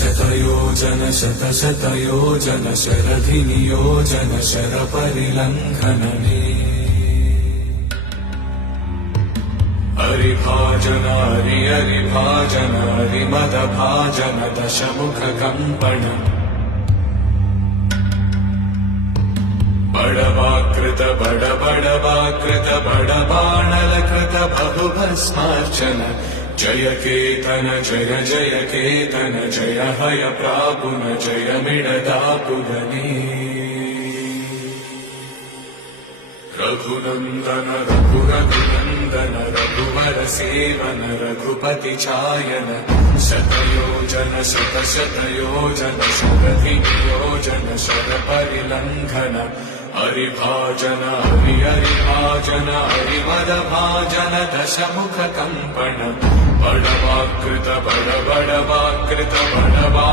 शतयोजन शतशतयोजन शरधिनियोजन शरपरिलङ्घनने हरिभाजन हरिभाजन हरिमदभाजन दशमुखकम्पण बडवाकृत बडवाकृत बडबाणलकृत बहुभस्मार्चन जय केतन जय जय केतन जय हय प्रापुन जय मिडदापुगने रघुनन्दन रघुनन्दन रघुवर सेवन रघुपति चायन शतयोजन शतशतयोजन शरधिनियोजन शरपरिलङ्घन हरिभाजन हरिभाजन हरिमदभाजन दशमुखकम्पण बडवाकृत बडवाकृत बडवा